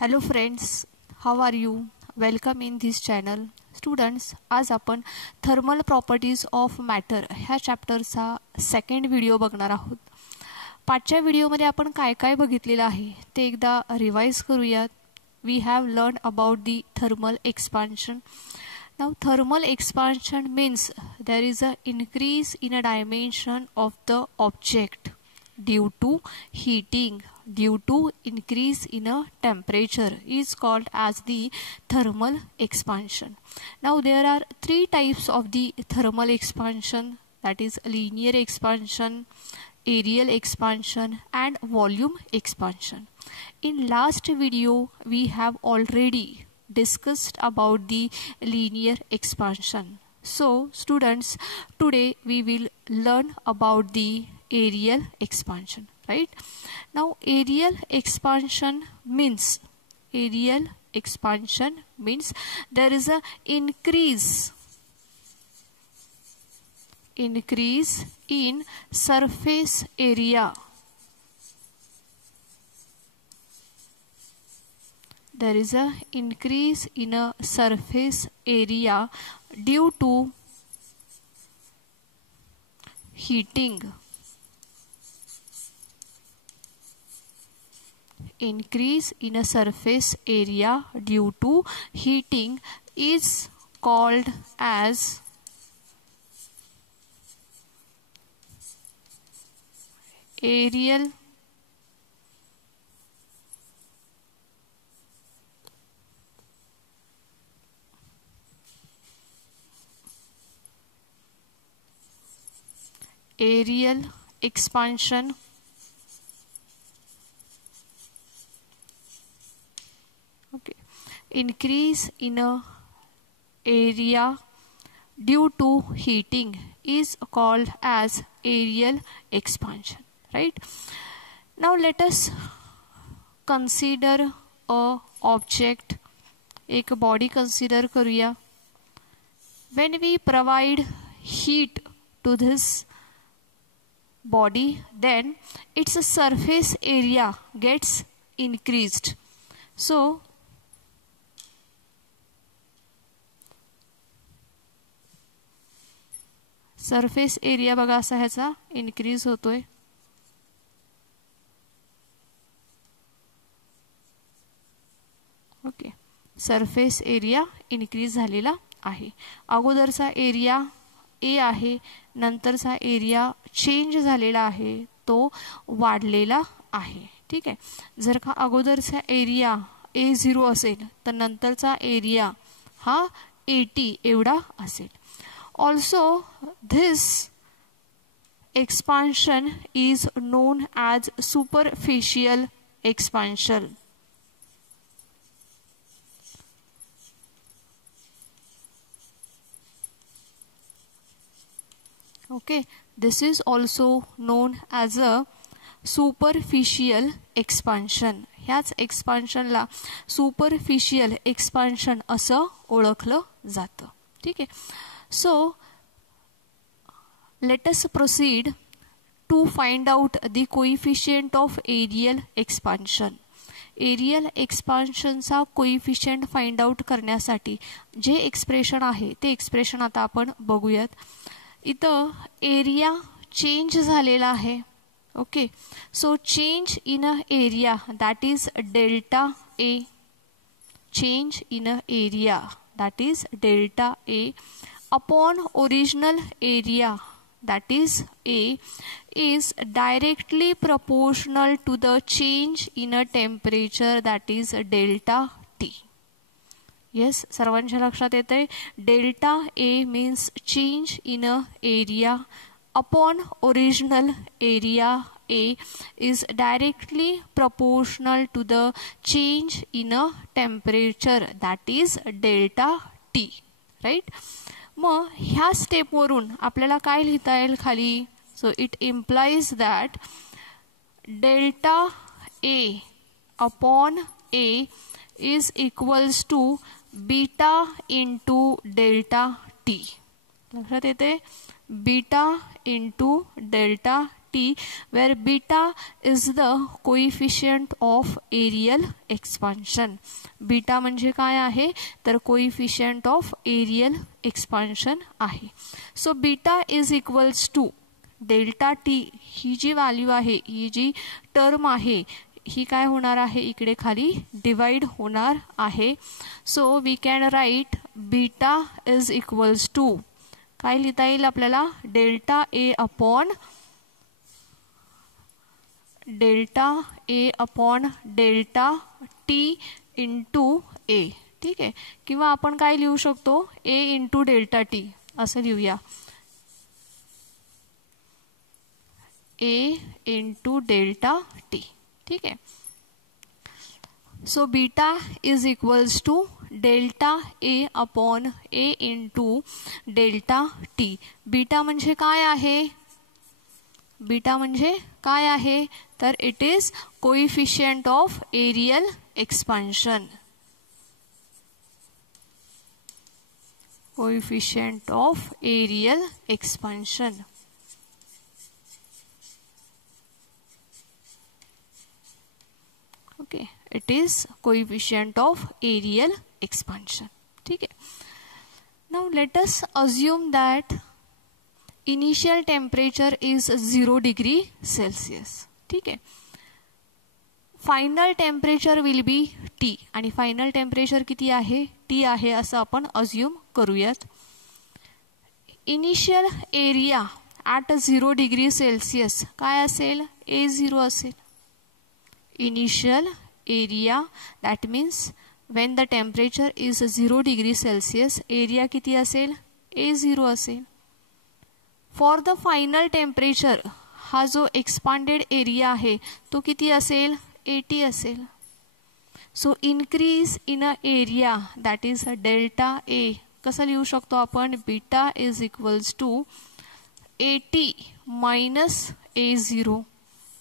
Hello friends, how are you? Welcome in this channel. Students, आज आपण thermal properties of matter ह्या चॅप्टरचा second video बघणार आहोत. पाचव्या व्हिडिओमध्ये आपण काय काय बघितलेलं आहे ते एकदा रिवाइज करूयात. We have learned about the thermal expansion. Now thermal expansion means there is an increase in a dimension of the object due to heating, due to increase in a temperature is called as the thermal expansion. Now there are three types of the thermal expansion, that is linear expansion, areal expansion and volume expansion. In last video we have already discussed about the linear expansion. So students, today we will learn about the areal expansion, right? Now areal expansion means there is a increase in surface area. There is a increase in a surface area due to heating. Increase in a surface area due to heating is called as areal expansion. Okay, increase in a area due to heating is called as areal expansion, right? Now let us consider a object. एक body consider करूया. When we provide heat to this body, then its surface area gets increased. So surface area बघा असा ह्याचा increase होतोय. Okay, surface area increase झालेला आहे. अगोदरचा area A आहे, नंतरचा एरिया चेंज झालेला आहे, तो वाढलेला आहे. ठीक आहे. जर का अगोदरचा एरिया A0 असेल तर नंतरचा एरिया हा 80 एवढा असेल. Also this expansion is known as superficial expansion. Okay, this is also known as a superficial expansion. ह्याच एक्सपान्शनला सुपरफिशियल एक्सपान्शन असं ओळखलं जातं. ठीक आहे. So let us proceed to find out the coefficient of areal expansion. Areal expansion चा coefficient find out करण्यासाठी जे expression आहे ते एक्सप्रेशन आता आपण बघूयात. इथं एरिया चेंज झालेला आहे. Okay, so change in a area that is delta A. Change in a area that is delta A upon original area that is A is directly proportional to the change in a temperature that is delta T. Yes, सर्वांच्या लक्षात येतंय. delta A means change in a area upon original area A is directly proportional to the change in a temperature that is delta T, right? मग ह्या step वरून आपल्याला काय लिहिता येईल खाली? So it implies that delta A upon A is equals to beta into delta T. लक्षात येते? Beta into delta T, where beta is the coefficient of aerial expansion. Beta म्हणजे काय आहे तर coefficient of aerial expansion आहे. So beta is equals to delta T, ही जी value आहे, ही जी टर्म आहे, ही काय होणार आहे इकडे खाली डिवाइड होणार आहे. So we can write beta is equals to काय लिहिता येईल आपल्याला delta A upon delta T into A. ठीक आहे, किंवा आपण काय लिहू शकतो ए इंटू डेल्टा टी असं लिहूया. A into delta T. ठीक आहे. So beta is equals to delta A upon A into delta T. Beta म्हणजे काय आहे, बीटा म्हणजे काय आहे तर it is coefficient of aerial expansion. Coefficient of aerial expansion. Okay, it is coefficient of aerial expansion. ठीक आहे. Now let us assume that initial temperature is 0 degree Celsius. ठीक आहे. Final temperature will be T, आणि final temperature किती आहे T आहे असं आपण अज्यूम करूयात. Initial area at 0 degree Celsius काय असेल A0 असेल. Initial area, that means when the temperature is 0 degree Celsius, area किती असेल A0 असेल. For the final temperature, हा जो expanded area आहे तो किती असेल AT असेल. So increase in a area, that is delta A. कसं लिहू शकतो आपण beta is equals to AT minus A0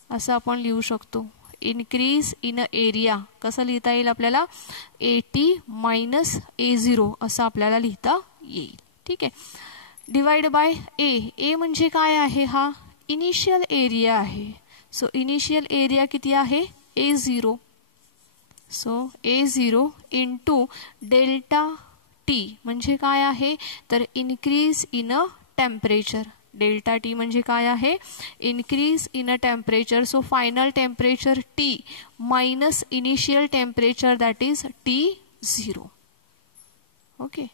असं आपण लिहू शकतो. इनक्रीज इन एरिया कसं लिहिता येईल आपल्याला AT मायनस A0 असं आपल्याला लिहिता येईल. ठीक आहे. डिवाइड बाय ए म्हणजे काय आहे हा इनिशियल एरिया आहे. सो इनिशियल एरिया किती आहे A0. So A0 into delta T म्हणजे काय आहे तर increase in a temperature. Delta T म्हणजे काय आहे increase in a temperature. So final temperature T minus initial temperature that is T0. Okay.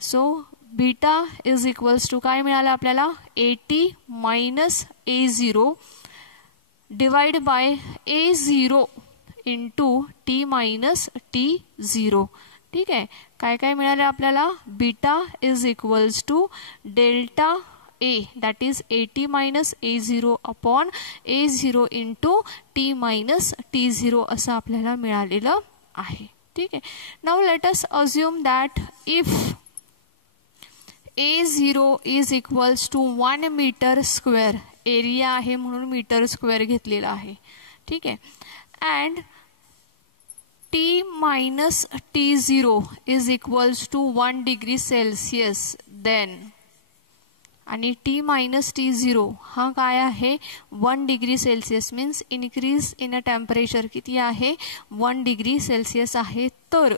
So beta is equals to काय मिळालं आपल्याला AT minus A0 divide by A0 into T minus T0. ठीक आहे. काय काय मिळालं आपल्याला beta is equals to delta A, that is AT minus A0 upon A0 into T minus T0 असं आपल्याला मिळालेलं आहे. ठीक आहे. Now let us assume that if A0 is equals to 1 meter square, area आहे म्हणून मीटर स्क्वेअर घेतलेला आहे. ठीक आहे. and T minus T0 is equals to 1 degree Celsius, then आणि T मायनस T0 हा काय आहे 1 degree Celsius means increase in a temperature किती आहे 1 डिग्री सेल्सिअस आहे. तर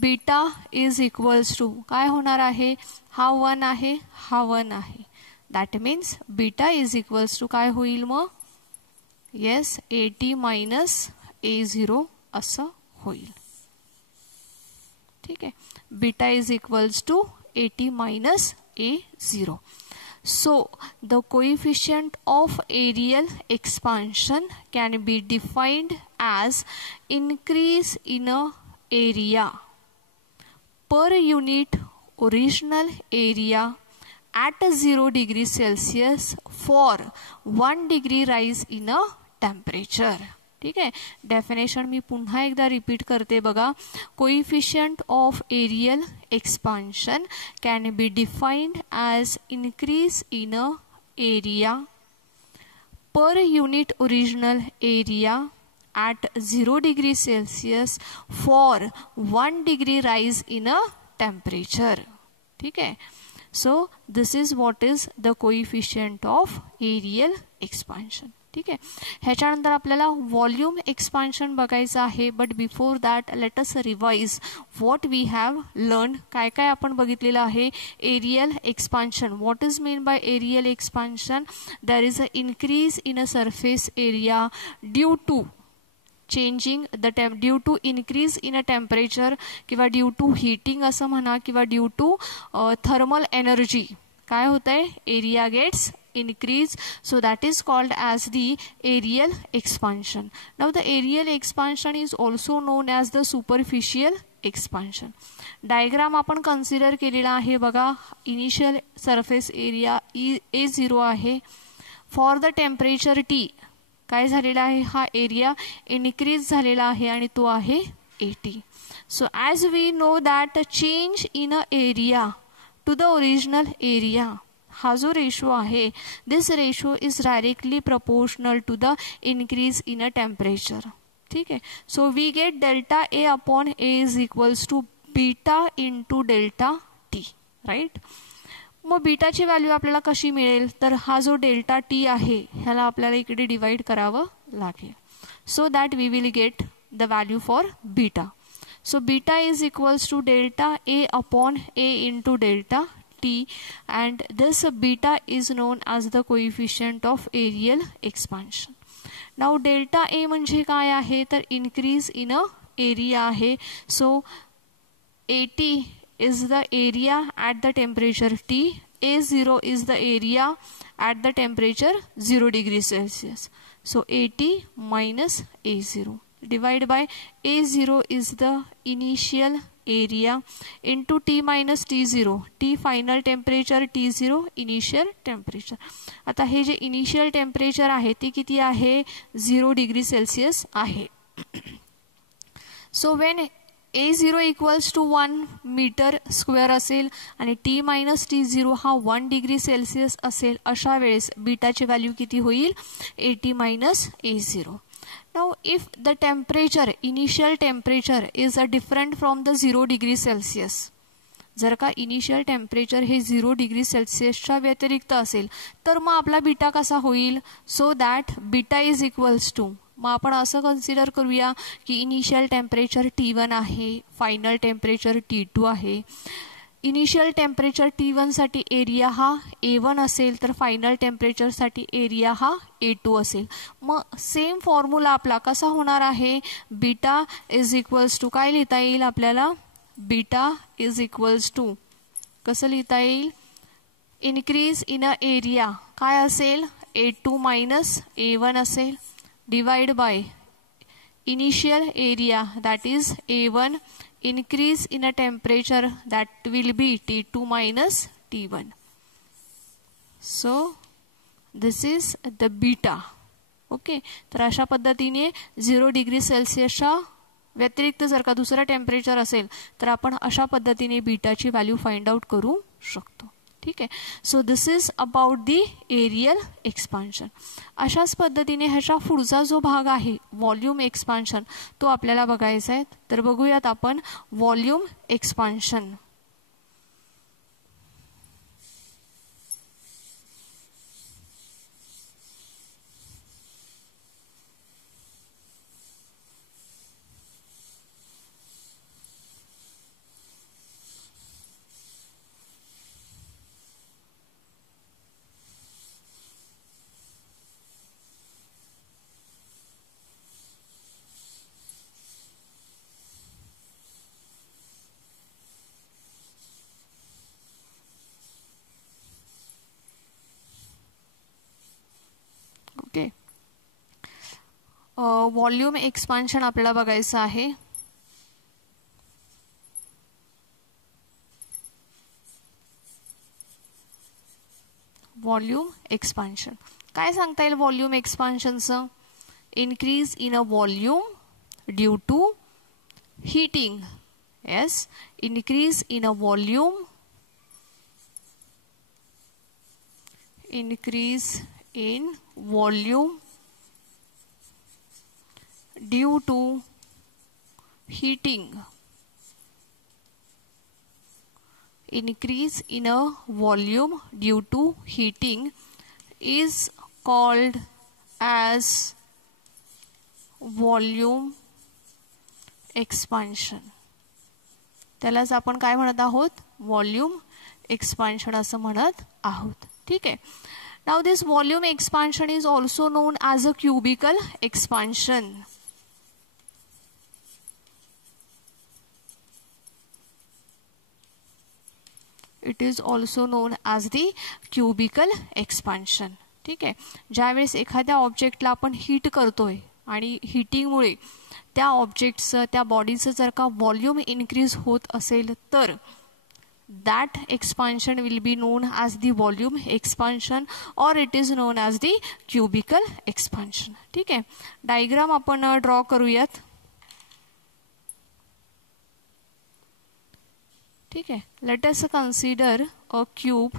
बीटा इज इक्वल्स टू काय होणार आहे हा 1 आहे हा 1 आहे. That means beta is equals to काय होईल मग येस AT मायनस A0 असं होईल. ठीक आहे. Beta is equals to AT minus A0. So the coefficient of aerial expansion can be defined as increase in a area per unit original area at 0 degree Celsius for 1 degree rise in a temperature. ठीक आहे. Definition मी पुन्हा एकदा repeat करते बघा. Coefficient of aerial expansion can be defined as increase in a area per unit original area at 0 degree Celsius for 1 degree rise in a temperature. ठीक आहे. So this is what is the coefficient of aerial expansion. ठीक आहे. ह्याच्यानंतर आपल्याला volume expansion बघायचं आहे. But before that let us revise what we have learn. काय काय आपण बघितलेलं आहे. Aerial expansion. What is mean by aerial expansion. There is a increase in a surface area due to changing due to increase in a temperature किंवा due to heating असं म्हणा किंवा due to thermal energy. काय होत आहे. Area gets increase, so that is called as the aerial expansion. Now the aerial expansion is also known as the superficial expansion. Diagram आपण consider केलेला आहे बघा. इनिशियल सरफेस एरिया A0 आहे. For the temperature T काय झालेला आहे. हा area increase झालेला आहे आणि तो आहे 80. So as we know that change in a area to the original area, हा जो रेशो आहे, this ratio is directly proportional to the increase in a temperature. ठीक आहे. So we get delta A upon A is equals to beta into delta T. Right. मग बीटाची value आपल्याला कशी मिळेल. तर हा जो डेल्टा टी आहे ह्याला आपल्याला इकडे डिवाइड करावं लागेल. So that we will get the value for beta. So beta is equals to delta A upon A into delta T, and this beta is known as the coefficient of aerial expansion. Now delta A म्हणजे काय आहे. तर increase in a area आहे. So 80 is the area at the temperature T. A0 is the area at the temperature 0 degrees Celsius. So 80 minus A0 divided by A0 is the initial area into T minus T0. T final temperature, T0 initial temperature. आता हे जे initial temperature आहे ते किती आहे. 0 degree Celsius आहे. So when A0 equals to 1 metre square असेल आणि T मायनस T0 हा 1 डिग्री सेल्सिअस असेल, अशा वेळेस बीटाची व्हॅल्यू किती होईल. 80 minus A0. Now if the temperature, initial temperature is different from the 0 degree Celsius, जर का इनिशियल टेम्परेचर हे 0 डिग्री सेल्सिअसच्या व्यतिरिक्त असेल तर मग आपला बीटा कसा होईल. So that beta is equals to, मग आपण असं कन्सिडर करूया की इनिशियल टेम्परेचर T1 आहे, फायनल टेम्परेचर T2 आहे. इनिशियल टेम्परेचर T1 साठी एरिया हा A1 असेल तर फायनल टेम्परेचरसाठी एरिया हा A2 असेल. मग सेम फॉर्म्युला आपला कसा होणार आहे. बीटा इज इक्वल्स टू काय लिहिता येईल आपल्याला. बीटा इज इक्वल्स टू कसं लिहिता येईल. इन्क्रीज इन अ एरिया काय असेल. A2 मायनस A1 असेल divide by initial area that is A1 increase in a temperature that will be T2 minus T1. So this is the beta. Okay. तर अशा पद्धतीने 0 degree सेल्सिअसच्या व्यतिरिक्त जर का दुसरा टेम्परेचर असेल तर आपण अशा पद्धतीने बीटाची व्हॅल्यू फाइंड आउट करू शकतो. ठीक आहे. So this is about the aerial expansion. अशाच पद्धतीने ह्याच्या पुढचा जो भाग आहे व्हॉल्यूम एक्सपान्शन तो आपल्याला बघायचा आहे. तर बघूयात आपण volume expansion. Okay. Volume expansion आपल्याला बघायचं आहे. व्हॉल्यूम एक्सपान्शन काय सांगता येईल. व्हॉल्यूम एक्सपान्शनचं increase in a volume due to heating. Yes. Increase in a volume, increase in volume due to heating. increase in a volume due to heating is called as volume expansion. त्यालाच आपण काय म्हणत आहोत, volume expansion असं म्हणत आहोत. ठीक आहे. Now this volume expansion is also known as a cubical expansion. It is also known as the cubical expansion. ठीक आहे. ज्यावेळेस एखाद्या ऑब्जेक्टला आपण हीट करतोय आणि हिटिंगमुळे त्या ऑब्जेक्टचं, त्या बॉडीचं जर का व्हॉल्यूम इन्क्रीज होत असेल तर that expansion will be known as the volume expansion or it is known as the cubical expansion. ठीक आहे. डायग्राम आपण ड्रॉ करूयात. ठीक आहे. लेट अस कन्सिडर अ क्यूब.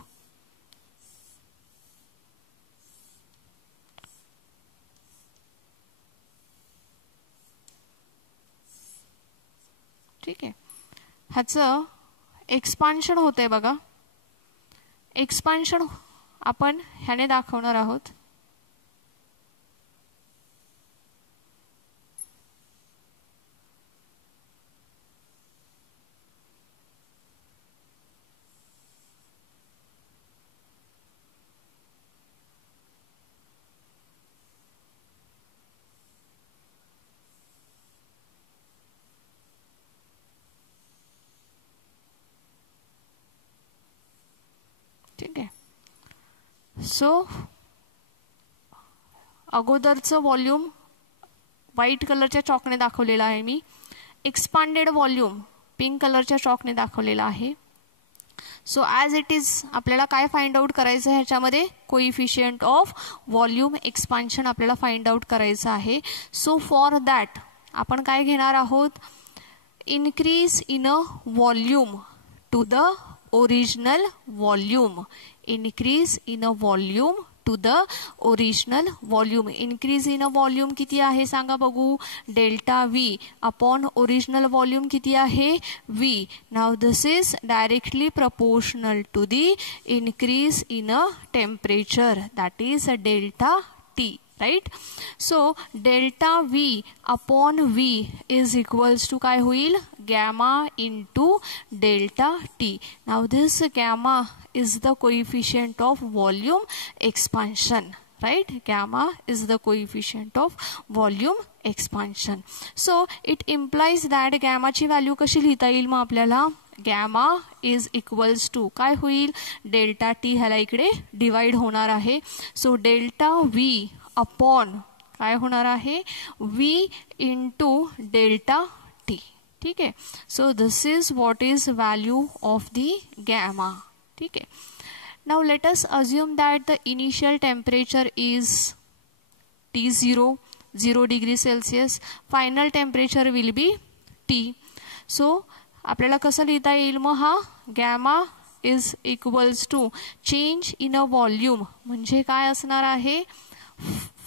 ठीक आहे. ह्याचं एक्सपान्शन होतंय बघा. एक्सपान्शन आपण ह्याने दाखवणार आहोत. ठीक आहे. सो अगोदरचं व्हॉल्यूम व्हाईट कलरच्या चॉकने दाखवलेलं आहे मी. एक्सपांडेड व्हॉल्यूम पिंक कलरच्या चॉकने दाखवलेला आहे. सो ॲज इट इज आपल्याला काय फाइंड आउट करायचं आहे ह्याच्यामध्ये, कोइफिशियंट ऑफ व्हॉल्यूम एक्सपान्शन आपल्याला फाइंड आउट करायचं आहे. सो फॉर दॅट आपण काय घेणार आहोत, increase in a volume to the original volume. Increase in a volume to the original volume. Increase in a volume किती आहे सांगा बघू, delta V upon original volume किती आहे, V. Now this is directly proportional to the increase in a temperature, that is a delta T. Right? So delta V upon V is equals to काय होईल, gamma into delta T. Now this gamma is the coefficient of volume expansion. Right? Gamma is the coefficient of volume expansion. So it implies that gamma ची value कशी लिहिता येईल मग आपल्याला, gamma is equals to काय होईल, delta T ह्याला इकडे डिवाइड होणार आहे. सो डेल्टा व्ही अपॉन काय होणार आहे, व्ही इंटू डेल्टा टी. ठीक आहे. So this is what is value of the gamma. ठीक आहे. Now let us assume that the initial temperature is T0, 0 degree Celsius. Final temperature will be T. सो आपल्याला कसं लिहिता येईल मग हा, gamma is equals to change in a volume म्हणजे काय असणार आहे,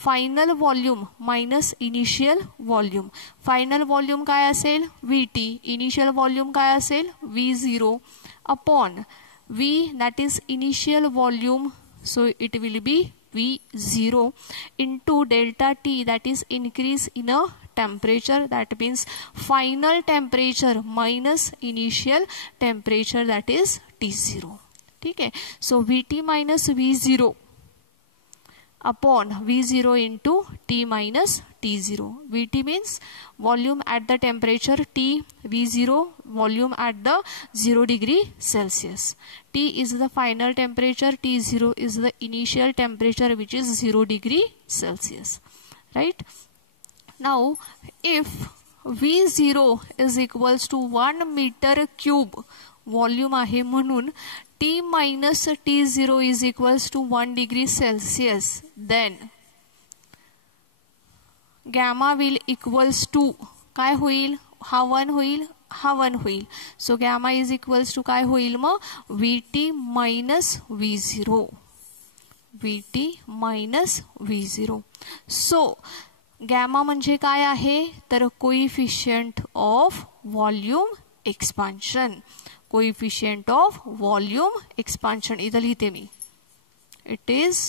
final volume minus initial volume. Final volume काय असेल, VT. इनिशियल व्हॉल्यूम काय असेल, V0 upon V that is initial volume. So it will be V0 into delta T, that is increase in a temperature, that means final temperature minus initial temperature, that is T0. ठीक है. So VT minus V0 upon V0 into T minus T0. VT means volume at the temperature T, V0 volume at the 0 degree Celsius. T is the final temperature, T0 is the initial temperature which is 0 degree Celsius. Right? Now if V0 is equals to 1 meter cube volume आहे म्हणून T minus T0 is equals to 1 degree Celsius, then gamma will equals to काय होईल, हा 1 होईल, हा 1 होईल. So gamma is equals to काय होईल मग, VT minus V0. VT minus V0. So gamma म्हणजे काय आहे तर coefficient of volume expansion. Coefficient of volume expansion. इथं लिहिते मी. It is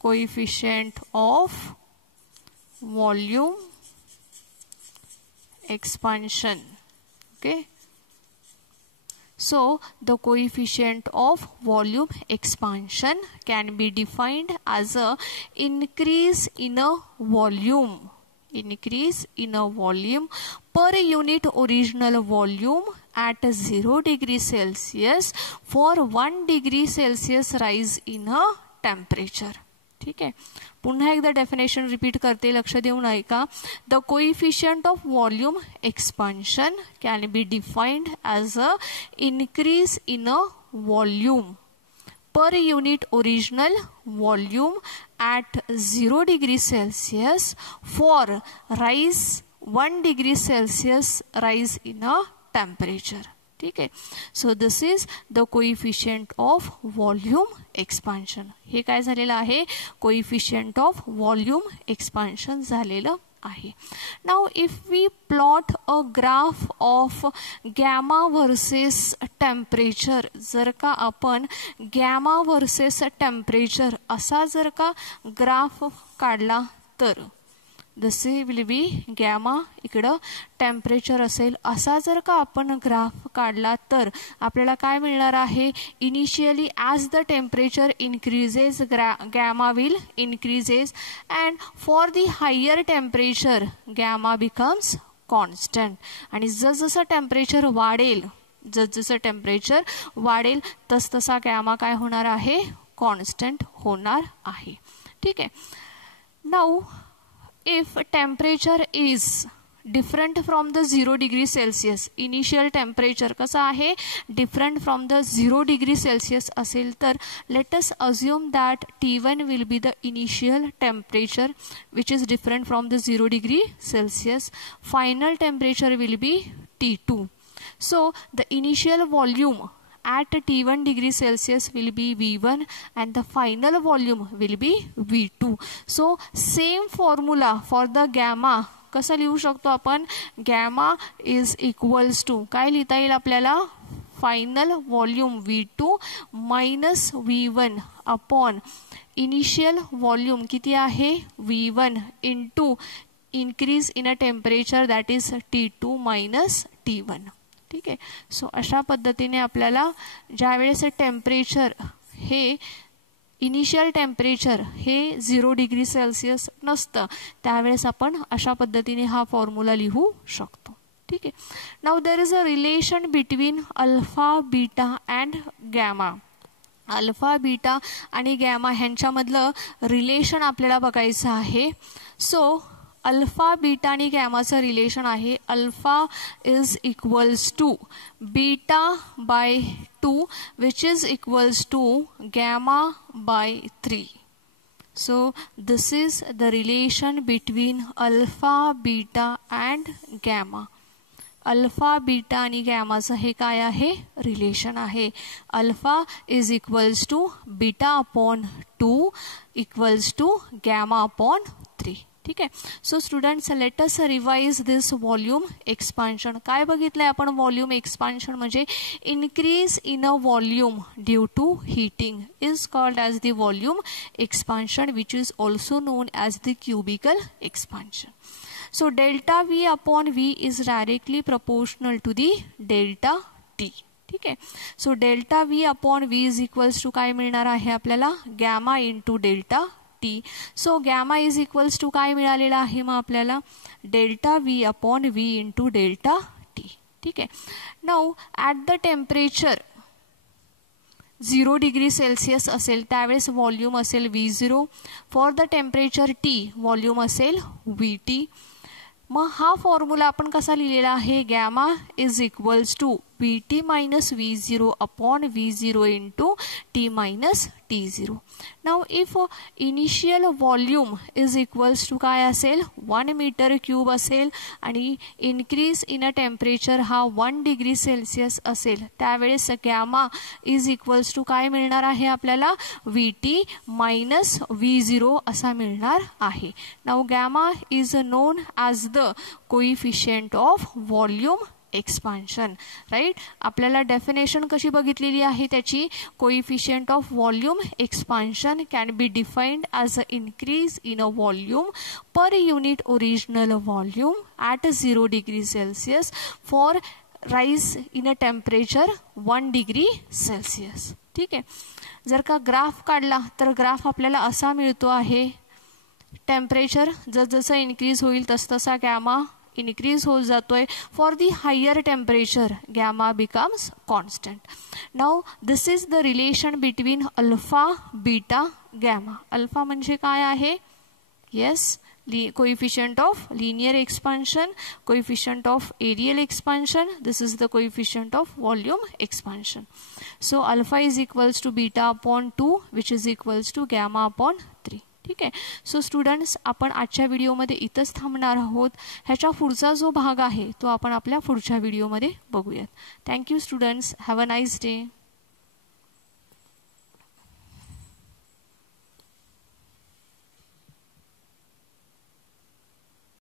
coefficient of volume expansion. Okay, so the coefficient of volume expansion can be defined as a increase in a volume per unit original volume at 0 degree Celsius for 1 degree Celsius rise in a temperature. ठीक आहे. पुन्हा एकदा definition repeat करते, लक्ष देऊन ऐका. The coefficient of volume expansion can be defined as a increase in a volume per unit original volume at 0 degree Celsius for rise 1 degree Celsius rise in a temperature. ठीक आहे. So this is the coefficient of volume expansion. हे काय झालेलं आहे, coefficient of volume expansion झालेलं आहे. Now if we plot a graph of gamma versus temperature, जर का आपण गॅमा वर्सेस टेम्परेचर असा जर का ग्राफ काढला तर जसे विल बी गॅमा, इकडं टेम्परेचर असेल, असा जर का आपण ग्राफ काढला तर आपल्याला काय मिळणार आहे, initially as the temperature increases gamma will increases and for the higher temperature gamma becomes constant. आणि जसजसं टेम्परेचर वाढेल तसतसा गॅमा काय होणार आहे, कॉन्स्टंट होणार आहे. ठीक आहे. Now if temperature is different from the 0 degree Celsius, initial temperature कसा आहे, different from the 0 degree Celsius असेल तर let us assume that T1 will be the initial temperature which is different from the 0 degree Celsius. Final temperature will be T2. So the initial volume at T1 degree Celsius will be V1 and the final volume will be V2. So same formula for the gamma कसं लिहू शकतो आपण, gamma is equals to काय लिहिता येईल आपल्याला, final volume V2 minus V1 upon initial volume किती आहे V1 into increase in a temperature that is T2 minus T1. ठीक आहे. सो अशा पद्धतीने आपल्याला ज्यावेळेस टेम्परेचर हे इनिशियल टेम्परेचर हे 0 डिग्री सेल्सिअस नसतं त्यावेळेस आपण अशा पद्धतीने हा फॉर्म्युला लिहू शकतो. ठीक आहे. Now there is a relation between alpha beta and gamma. Alpha beta आणि गॅमा ह्यांच्यामधलं रिलेशन आपल्याला बघायचं आहे. सो अल्फा बीटा आणि गॅमाचं रिलेशन आहे, alpha is equals to beta by 2 which is equals to gamma by 3. So this is the relation between alpha beta and gamma. Alpha beta आणि गॅमाचं हे काय आहे, रिलेशन आहे. Alpha is equals to beta upon 2 equals to gamma upon 3. ठीक आहे. So students let us revise this volume expansion. काय बघितलंय आपण, वॉल्यूम एक्सपान्शन म्हणजे increase in a volume due to heating is called as the volume expansion which is also known as the cubical expansion. So delta V upon V is directly proportional to the delta T. ठीक आहे. So delta V upon V is equals to काय मिळणार आहे आपल्याला, gamma into delta T. So gamma is equals to काय मिळालेला आहे मग आपल्याला, delta V upon V into delta T. ठीक आहे. Now at the temperature 0 degree celsius असेल त्यावेळेस व्हॉल्यूम असेल V0. For the temperature T volume असेल VT. मग हा फॉर्म्युला आपण कसा लिहिलेला आहे, gamma is equals to VT minus V0 upon V0 into T minus T0. Now if initial volume is equals to काय असेल 1 मीटर क्यूब असेल आणि इनक्रीज इन अ टेम्परेचर हा 1 डिग्री सेल्सिअस असेल त्यावेळेस गॅमा इज इक्वल्स टू काय मिळणार आहे आपल्याला VT मायनस V0 असा मिळणार आहे. Now gamma is known as the coefficient of volume expansion. Right, आपल्याला डेफिनेशन कशी बघितलेली आहे त्याची, coefficient of volume expansion can be defined as a increase in a volume per unit original volume at 0 degree Celsius for rise in a temperature 1 degree celsius. ठीक आहे, जर का graph काढला तर ग्राफ आपल्याला असा मिळतो आहे, टेम्परेचर जसजसं इनक्रीज होईल तसतसा गॅमा increase हो जातोय. For the higher temperature gamma becomes constant. Now this is the relation between alpha, beta, gamma. Alpha म्हणजे काय आहे? Yes, coefficient of linear expansion, coefficient of areal expansion. This is the coefficient of volume expansion. So alpha is equals to beta upon 2 which is equals to gamma upon 3. ठीक आहे. So students, आपण आजच्या व्हिडिओमध्ये इथंच थांबणार आहोत. ह्याच्या पुढचा जो भाग आहे तो आपण आपल्या पुढच्या व्हिडिओमध्ये बघूयात. Thank you students, have a nice day.